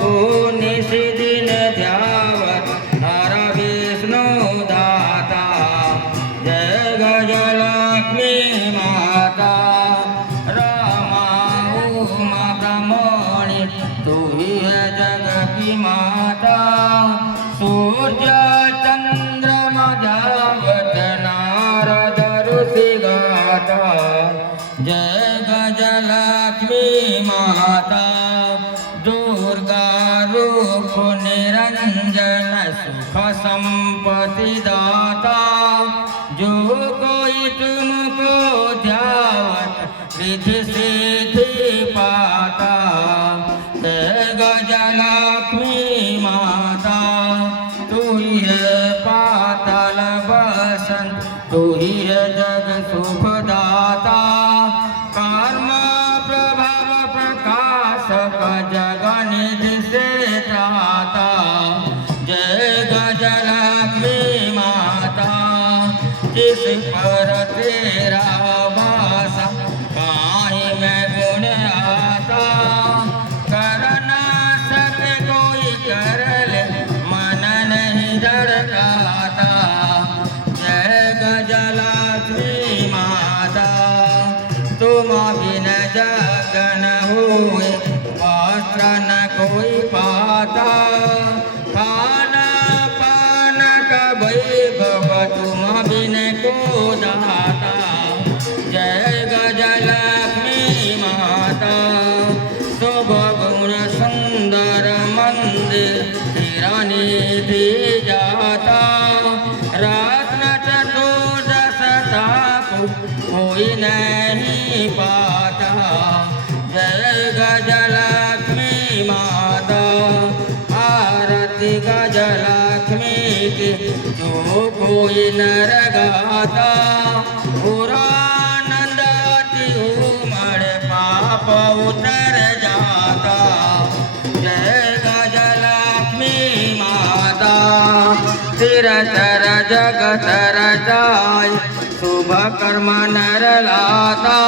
को निशिदिन ध्यावत हर विष्णु दाता। जय गजलक्ष्मी माता रमा उमा ब्रह्मणि तू ही है जग की माता। सूर्य चंद्रमा जागत नारद ऋषि गाता। जय गजलक्ष्मी माता दुर्गा रूप निरंजन सुख संपत्ति दाता। जो कोई तुमको ध्यावत रिद्धि सिद्धि पाता। जय गजलक्ष्मी माता तू ही है पाताल बसंत तू ही है जग सुख दाता। कर्म प्रभाव प्रकाशक जगनिधि से त्राता। जय गजलक्ष्मी माता जिस पर तेरा वासा काहे में गुण आता। कर न सके कोई कर ले मन नहीं धड़काता। जय गजलक्ष्मी माता तुम बिन जगन हुए वस्त्र न कोई पाता। खाना पान का वैभव तुम बिन को दाता। जय गजलक्ष्मी माता शुभ गुण सुंदर मंदिर तेरा निधि जाता। रत्न चतुर्दश ताकु कोई नहीं पाता। जय गजलक्ष्मी माता आरती गजलक्ष्मी की जो कोई नर गाता। पुरानंद अति उमड़ पाप उतर जाता। जय गजलक्ष्मी माता तिरतर जगत रचाय शुभ कर्म नर लाता।